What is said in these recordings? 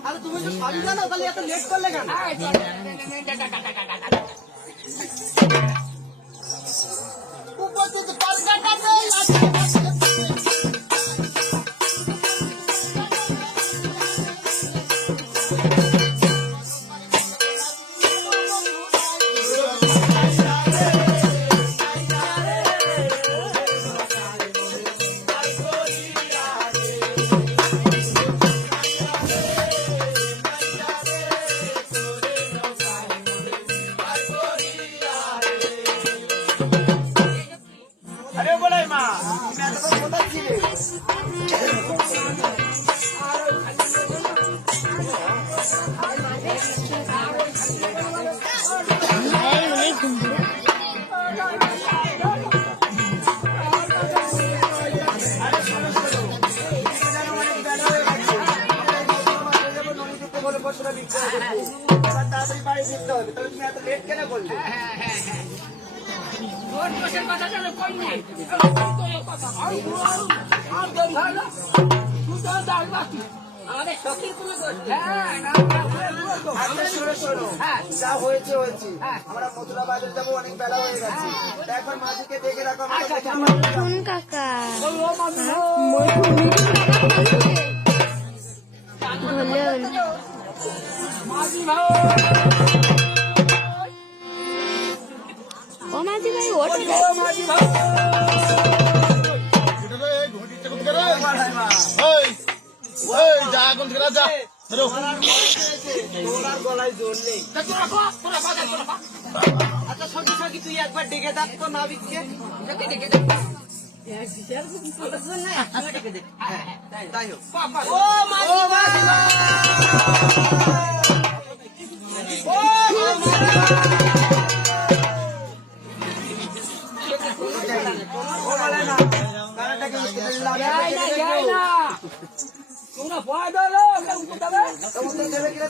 अरे तुम्हें जो शादी ना कल या तो लेट कर लेगा ना ऊपर से तो पर काटा दे আমরা মথুরা বাজার যাবো অনেক বেলা হয়ে গেছে এখন মাঝিকে দেখে রাখো কাকা মাঝি ভাই ও মাঝি ভাই ওঠে মাঝি ভাই আচ্ছা সঙ্গে সঙ্গে তুই একবার ডেকে দেখ তো নাবিককে ডেকে দেখ ও মাঝি ভাই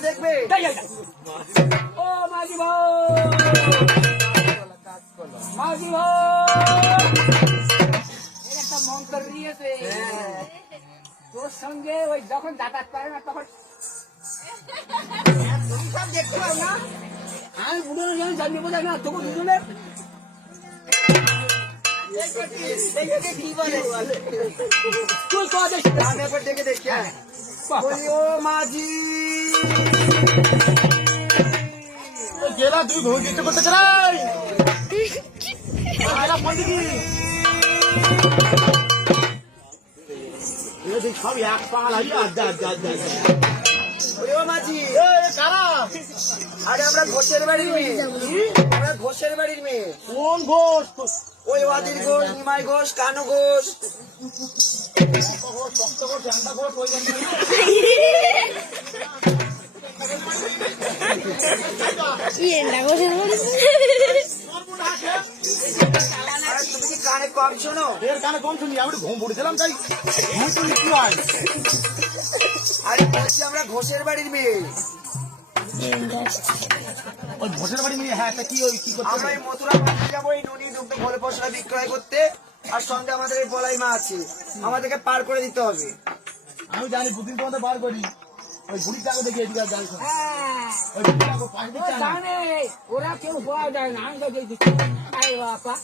দেখবে ও মাঝি মাঝি একটা মন্ত্র নিয়েছে তোর সঙ্গে ওই যখন যাতায়াত করে না তখন সব দেখতে পাও না আমি বুড়ো জানি বোঝাই না তবু দুজনে কি বলে তুই কদিস আমি একবার ডেকে দেখি ও মাঝি গেলা তুই ভোগ দিতে করতে চাই সব এক পাল মাঝি কারা আরে আমরা ঘোষের বাড়ির মেয়ে আমরা ঘোষের বাড়ির মেয়ে কোন ঘোষ ওই ওয়াদির ঘোষ নিমাই ঘোষ কানু ঘোষ তুমি কি কানে কম শোনো কানে কম শুনি আমি ঘুম পড়েছিলাম তাই কি হয় আরে বলছি আমরা ঘোষের বাড়ির মেয়ে ওই ঘোষের বাড়ির মেয়ে হ্যাঁ কি ওই কি করতে আমরা এই মথুরা বাজারে যাবো এই নুনি দুগ্ধ ফলে ফসলা বিক্রয় করতে আর সঙ্গে আমাদের এই বলাই মা আছে আমাদেরকে পার করে দিতে হবে আমি জানি দুদিন তোমাদের বার করি ওই বুড়িটাকে দেখে এদিকে যাই ওরা কেউ বলা যায় না আমি বাপা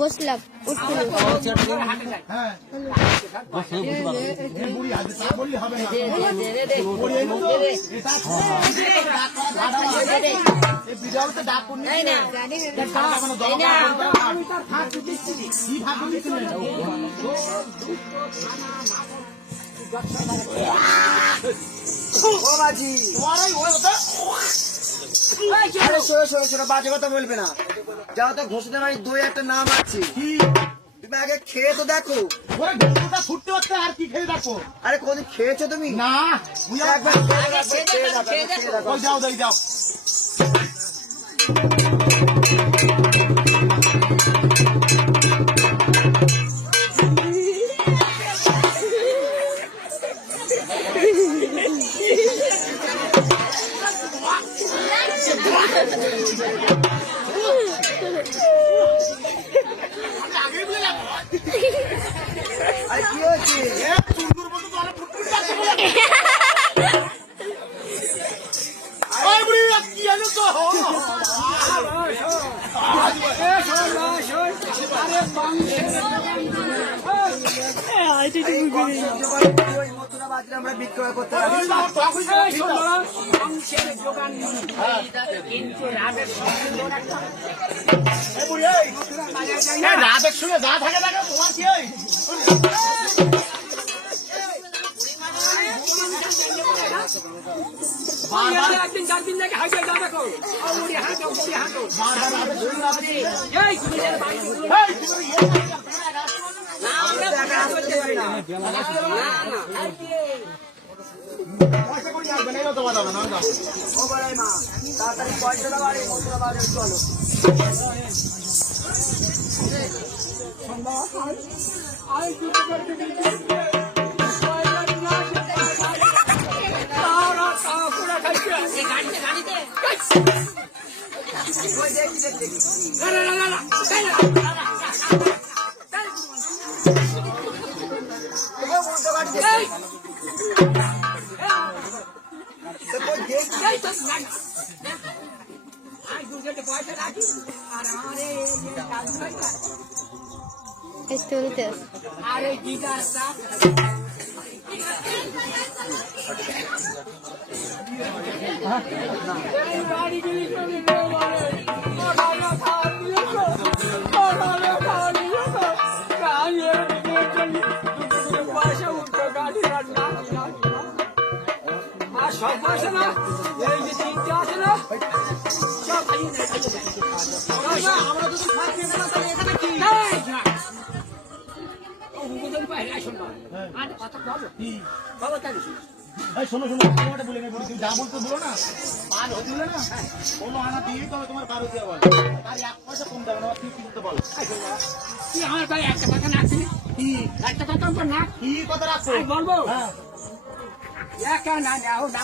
বসলাম উঠছিল হ্যাঁ বুড়ি হাতে তা বললি হবে না এই ভিডিওতে ডাক কোন নেই না আমি তার ফাঁক দিচ্ছি কি ফাঁক দিচ্ছি ও মাঝি তোমারই ওই ওটা আরে শোনো শোনো শোনো, বাজে কথা বলবে না। যাও তো ঘোষণা বাড়ির দই একটা নাম আছে, কি তুমি আগে খেয়ে তো দেখো। ওরে গরুটা ছুটতে হচ্ছে আর কি খেয়ে দেখো আরে কোনদিন খেয়েছো তুমি? না একবার খেয়ে দেখো, খেয়ে দেখো। ওই যাও যাও আরে কি হয়েছে? ওই বুড়ি কি আনো তো ওই মথুরা বাজারে আমরা বিক্রয় করতে পারি। রাতের সঙ্গে যা থাকে দেখো তোমার কি হয় একদিন 4 দিন থেকে হাইটে যা দেখো পয়সা করে আসবে না তো বাবা না যাও ও বড়াই মা, তাড়াতাড়ি পয়সাটা বাড়ি মথুরা বাজারে চলো। ওই দেখি দেখি দেখি। ও মথুরা বাড়ি দেখি। তো কই দেখি। চলতে আরে গিটারটা এই বাড়ি গিয়ে চলে ওঠালে খাওয়া দিয়েছো ওঠালে খাওয়া দিয়েছো গাড়ি পয়সা উঠতো গাড়ি রান্না আর সব পয়সা না এই যে তিনটে আছে না সব আমরা যদি খাই না তাহলে এখানে কি এই শোনো শোনো তোমাকে বলে নেই তুমি যা বলতে বলো না পার হতে দিলে না কোনো আনা দিয়ে তবে তোমার পার হতে হবে আর এক পয়সা কম দেবে না তুমি কিনতে বলো কি আমার ভাই একটা কথা রাখছি কি একটা কথা তো না কি কথা রাখছো আমি বলবো হ্যাঁ একা না নাও না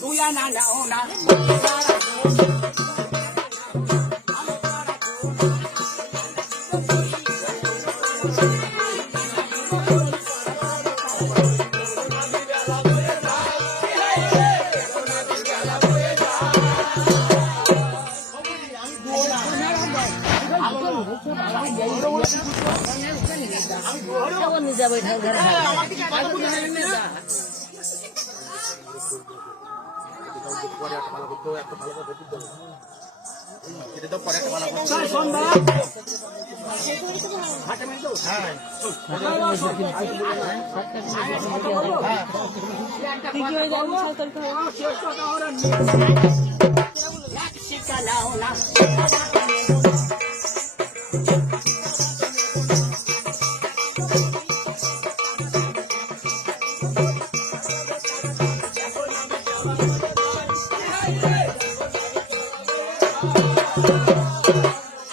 তুই না না ও না পরে একটা ভালো করতে একটা ভালো করে দিতে হবে এটা তো পরে একটা ভালো করতে হাতে মেরে দাও হ্যাঁ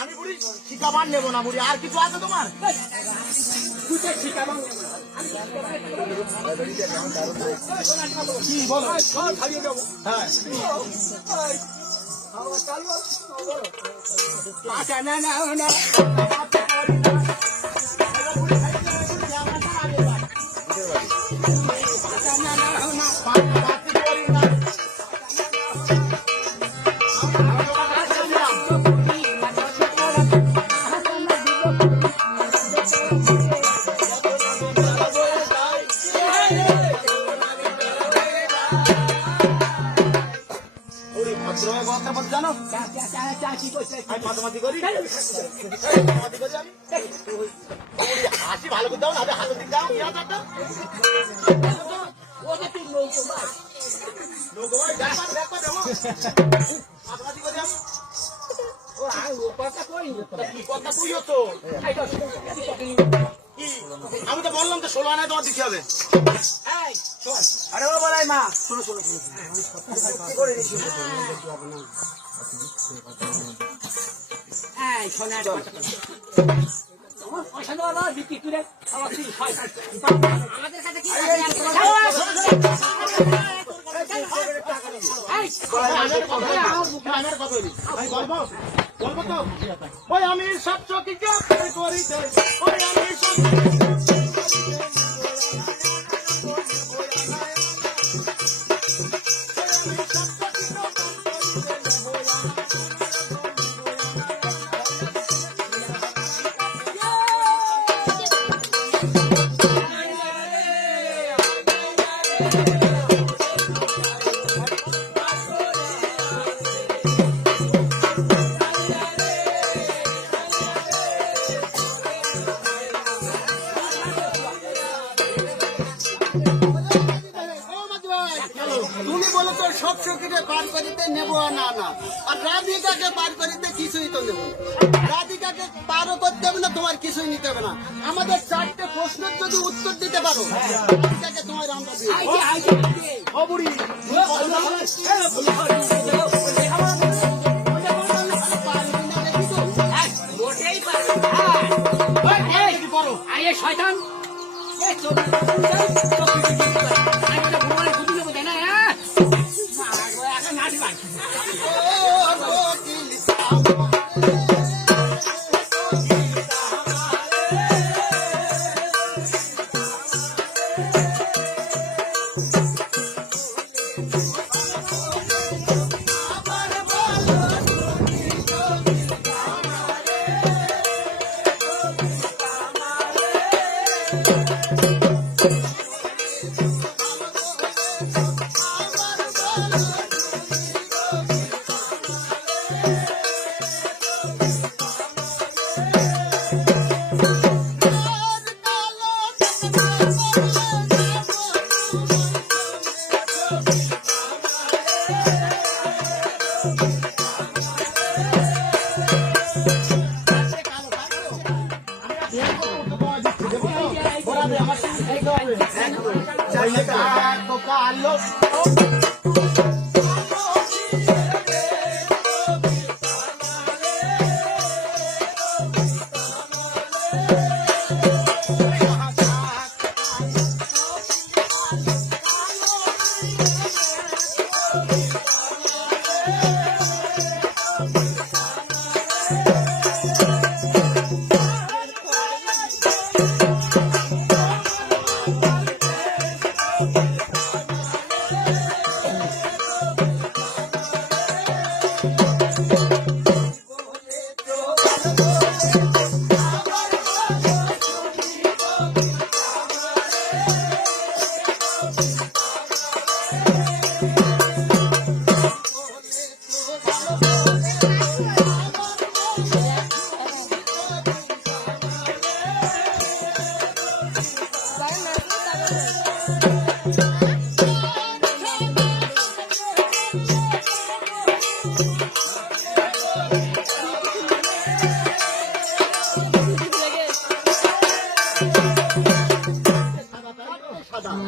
আমি বুড়ি শিকাবার নেবো না বুড়ি আর কিছু আছে তোমার কি বলো হ্যাঁ আচ্ছা না না না জানো আমি মাতামাতি করি হাসি ভালো করে দাও না হাত দিক দাও আমি তো বললাম তো 16 আনায় তোমার দিতে হবে আরে ও বলাই মা শোনো শোনো কি করে দিছি আমি সব চকিকে করি আমি সব তুমি বলো তো সব সখীকে পার করিতে নেব না না আর রাধিকাকে পার করিতে কিছুই তো নেব রাধিকাকে পারও করতে হবে না তোমার কিছুই নিতে হবে না আমাদের 4টে প্রশ্নের যদি উত্তর দিতে পারো রাধিকাকে তোমার আমরা দিই ও বুড়ি শয়তান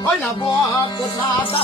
ওই না বক সাদা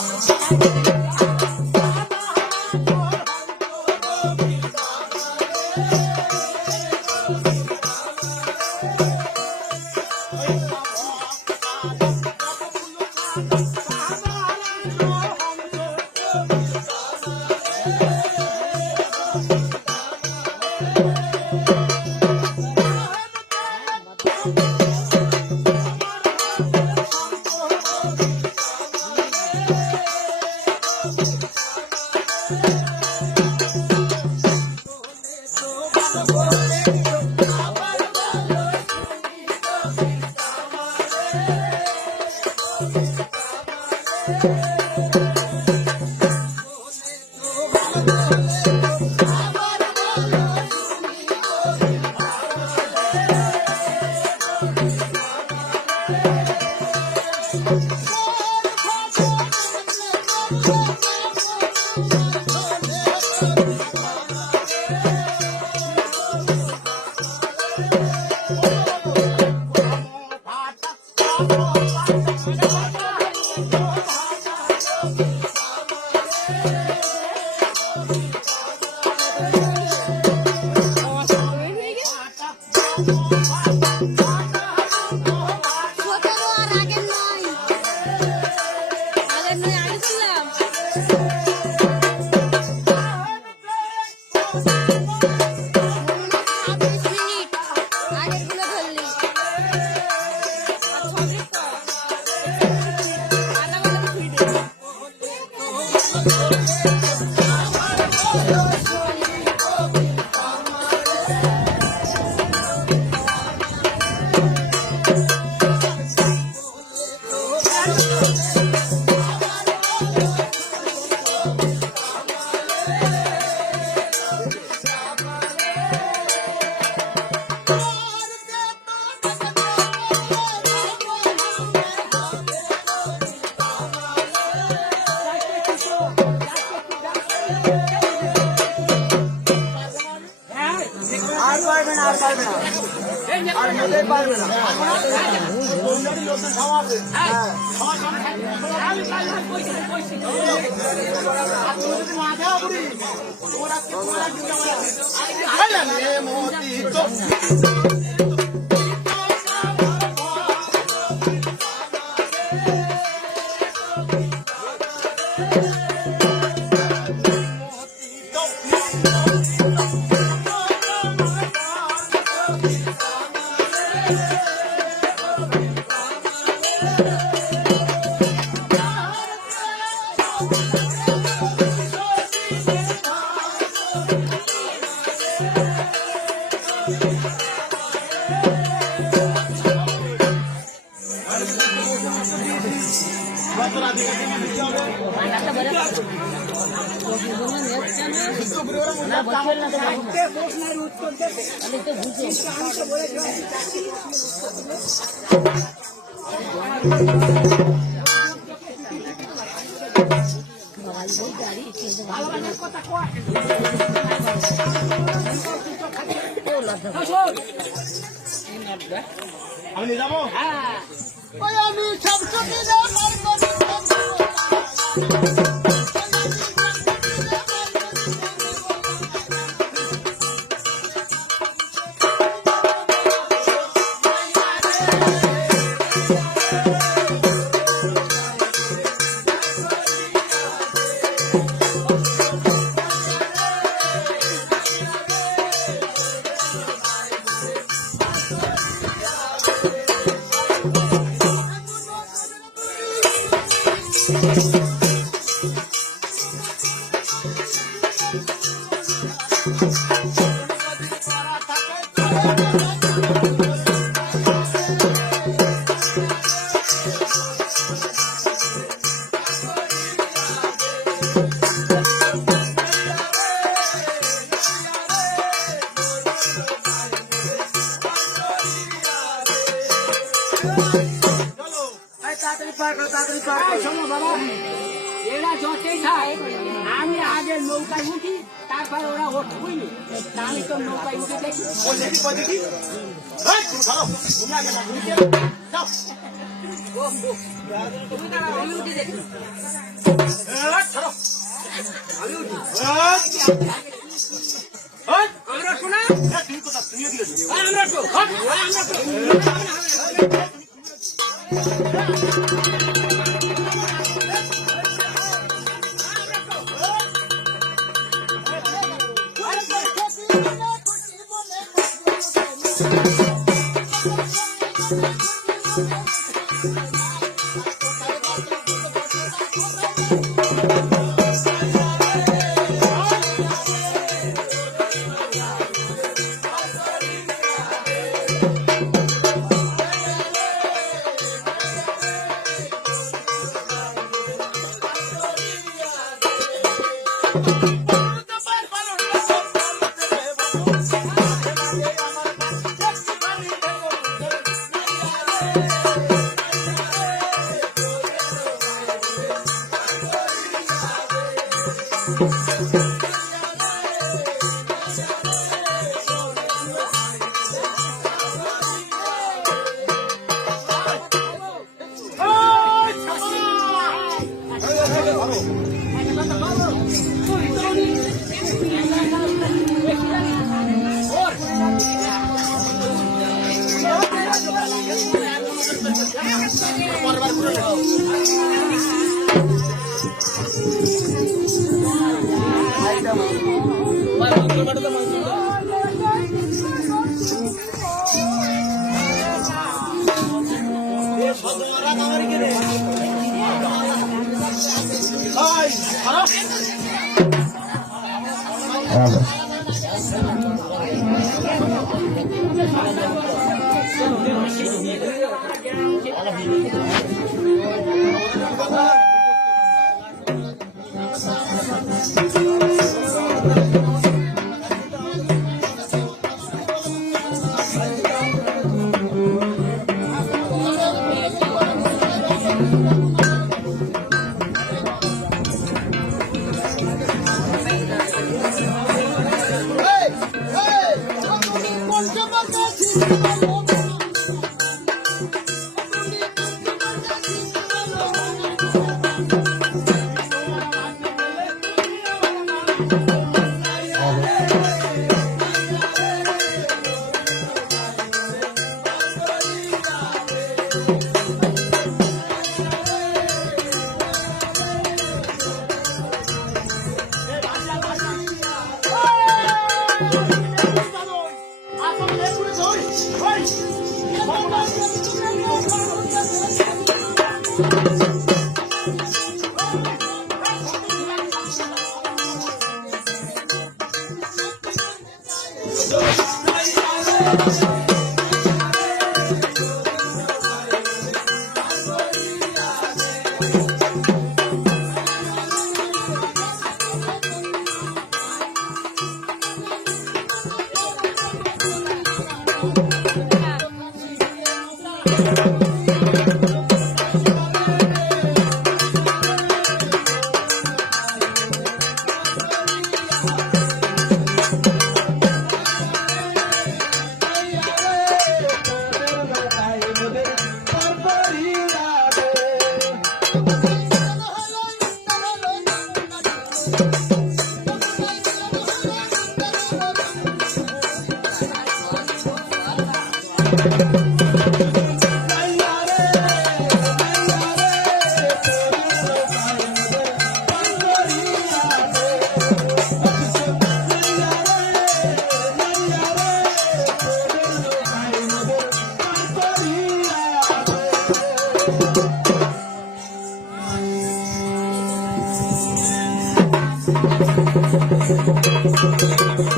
আর পারবে না, আর পারবে না, আর মোটেই পারবে না। আমি যাবো ওই আমি সব সঙ্গীরা পার করি তাড়াতাড়ি পার করো, তাড়াতাড়ি পার করো। শোনো বাবা, এরা যতই খায় আমি আগে নৌকায় উঠি, তারপর ওরা উঠবই। আমি তো নৌকায় উঠে দেখি। তুমি দাঁড়াও, আমি উঠে দেখি। আমরা শোনা, আমরা তো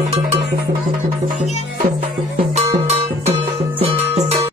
Thank you.